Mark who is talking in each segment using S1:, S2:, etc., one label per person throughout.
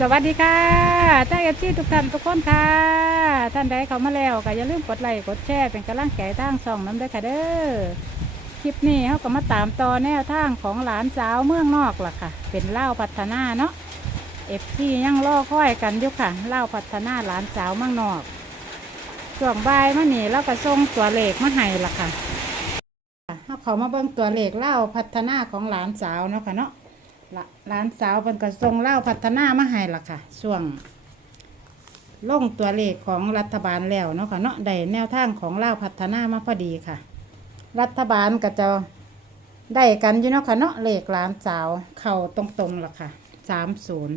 S1: สวัสดีค่ะท่านเอฟซีทุกท่านทุกคนค่ะ ท่านใดเข้ามาแล้วก็อย่าลืมกดไลค์กดแชร์เป็นกำลังใจทางช่องน้ำด้อค่ะเด้อคลิปนี้เขาก็มาตามต่อแนวทางของหลานสาวเมืองนอกล่ะค่ะ เป็นเล่าพัฒนาเนาะเอฟซียังรอคอยกันอยู่ค่ะเล่าพัฒนาหลานสาวเมืองนอกช่วงบายมานี่เราก็ส่งตัวเลขมาให้ล่ะค่ะเขาขามาเบิ่งตัวเลขเล่าพัฒนาของหลานสาวเนาะค่ะเนาะ ร้านสาวเป็นก็ทรงเล่าพัฒนามาให้ล่ะค่ะ ช่วงลงตัวเลขของรัฐบาลแล้วเนาะค่ะเนาะได้แนวทางของเล่าพัฒนามาพอดีค่ะ รัฐบาลก็จะได้กันอยู่เนาะค่ะเนาะเลขร้านสาวเข่าตรงๆล่ะค่ะสามศูนย์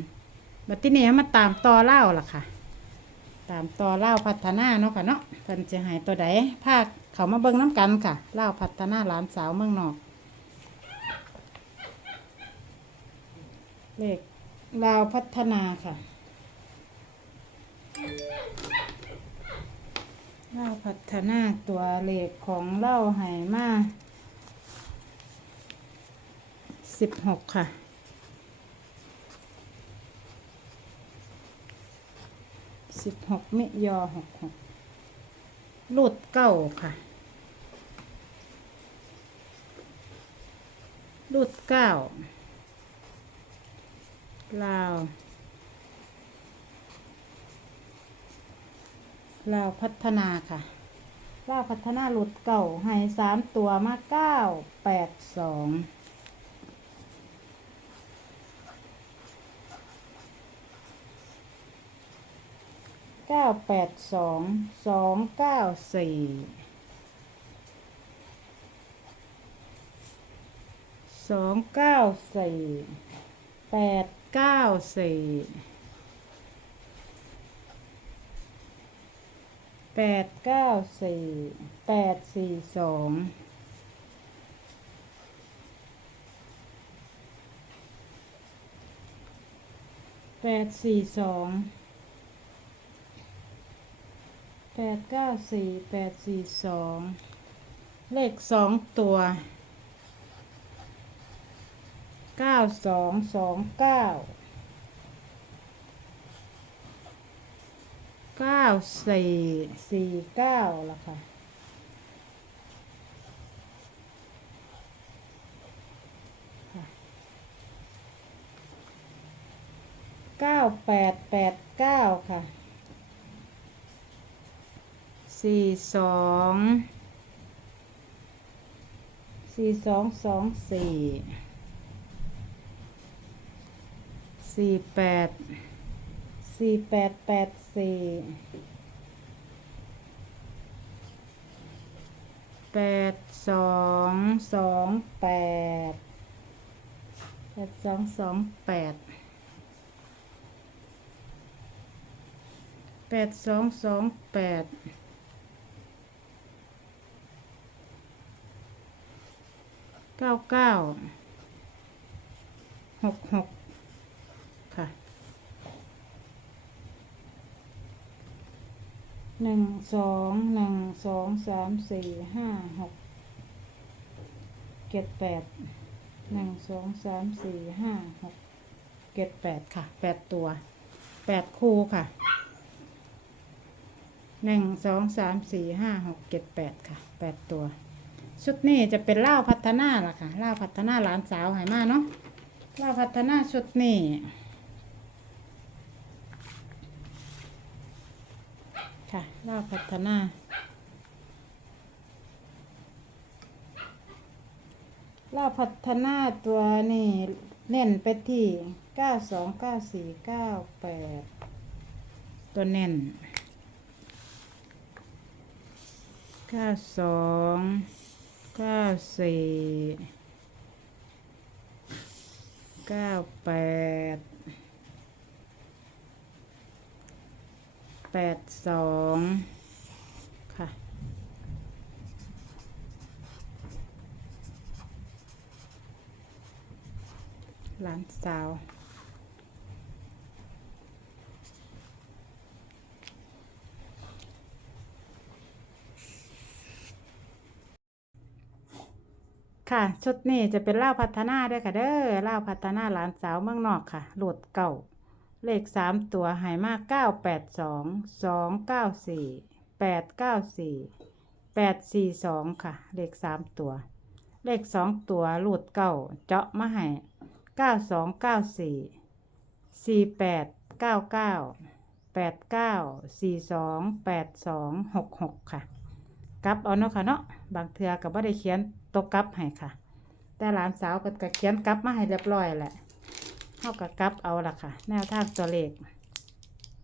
S1: บัดที่นี้มาตามต่อเล่าล่ะค่ะ ตามต่อเล่าพัฒนาเนาะค่ะเนาะเพิ่นจะหายตัวใดภาคเขามาเบิ่งน้ำกันค่ะเล่าพัฒนาร้านสาวเมืองนอก เลขลาวพัฒนาค่ะลาวพัฒนาตัวเลขของเล่าไหมาสิบหกค่ะ สิบหกมิยอหกหกรูดเก้าค่ะรูดเก้า ลาวลาวพัฒนาค่ะลาวพัฒนาหลุดเก่าให้สามตัวมาเก้าแปดสองเก้าแปดสองสองเก้าสี่สองเก้าสี่แปด เก้าสี่แปดเก้าสี่แปดสี่สองแปดสี่สองแปดเก้าสี่แปดสี่สองเลขสองตัว เก้าสองสองเก้าเก้าสี่สี่เก้าละค่ะค่ะเก้าแปดแปดเก้าค่ะสี่สองสี่สองสองสี่ สี่แปดสี่แปดแปดสี่แปดสองสองแปดแปดสองสองแปดแปดสองสองแปดเก้าเก้าหกหก ค่ะ หนึ่งสองหนึ่งสองสามสี่ห้าหกเจ็ดแปดหนึ่งสองสามสี่ห้าหกเจ็ดแปดค่ะแปดตัวแปดคู่ค่ะหนึ่งสองสามสี่ห้าหกเจ็ดแปดค่ะแปดตัว ชุดนี้จะเป็นเล่าพัฒนาล่ะค่ะเล่าพัฒนาหลานสาวหายมาเนาะเราพัฒนาชุดนี้ ค่ะเราพัฒนาเราพัฒนาตัวนี้เน้นไปที่เก้าสองเก้าสี่เก้าแปดตัวเน้นเก้าสองเก้าสี่เก้าแปด แปดสองค่ะ หลานสาวค่ะชุดนี้จะเป็นเล่าพัฒนาด้วยค่ะเด้อเล่าพัฒนาหลานสาวเมืองนอกค่ะโหลดเก่า เลขสามตัวใหายมากเก้าแปดสองสองเก้าสี่แปดเก้าสี่แปดสี่สองค่ะ เลขสามตัว เลขสองตัวรูดเก้าเจาะมาให้เก้าสองเก้าสี่สี่แปดเก้าเก้าแปดเก้าสี่สองแปดสองหกหกค่ะกลับเอาเนาะค่ะเนาะบางเทือกับว่าได้เขียนตกกลับให้ค่ะ แต่หลานสาวก็เขียนกลับมาให้เรียบร้อยแหละ เท่ากับกลับเอาละค่ะ แนวทางตัวเลข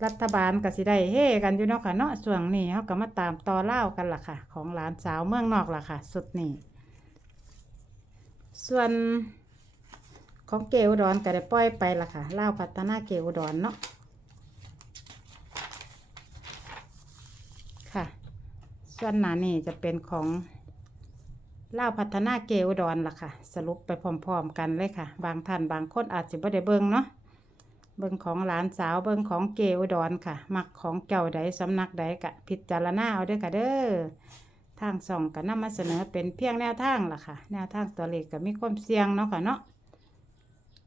S1: รัฐบาลก็สิได้เฮกันอยู่เนาะค่ะเนาะส่วนนี้เขาก็มาตามต่อเล่ากันล่ะค่ะ ของหลานสาวเมืองนอกล่ะค่ะ สุดนี้ ส่วนของเกอุดรก็ได้ปล่อยไปล่ะค่ะเล่าพัฒนาเกอุดรเนาะค่ะ ส่วนหนานี่จะเป็นของ เล่าพัฒนาเกอุดรล่ะค่ะ สรุปไปพร้อมๆกันเลยค่ะ บางท่านบางคนอาจจะไม่ได้เบิ่งเนาะเบิ่งของหลานสาวเบิ่งของเกอุดรค่ะ มักของเจ้าใดสำนักใดกะพิจารณาเอาเด้อค่ะเด้อทางส่องก็นำมาเสนอเป็นเพียงแนวทางล่ะค่ะ แนวทางตัวเลขก็มีความเสี่ยงเนาะค่ะเนาะ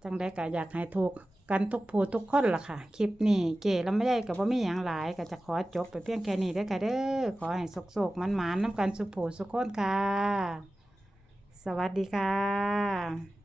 S1: จังใดก็อยากให้ถูก กันทุกผู้ทุกคนล่ะค่ะ คลิปนี้เก๋แล้วไม่ได้กับว่ามีอย่างหลายก็จะขอจบไปเพียงแค่นี้ด้อค่ะเด้อขอให้สุกๆมันๆน้ำกันสุขผู้สุขคนค่ะ สวัสดีค่ะ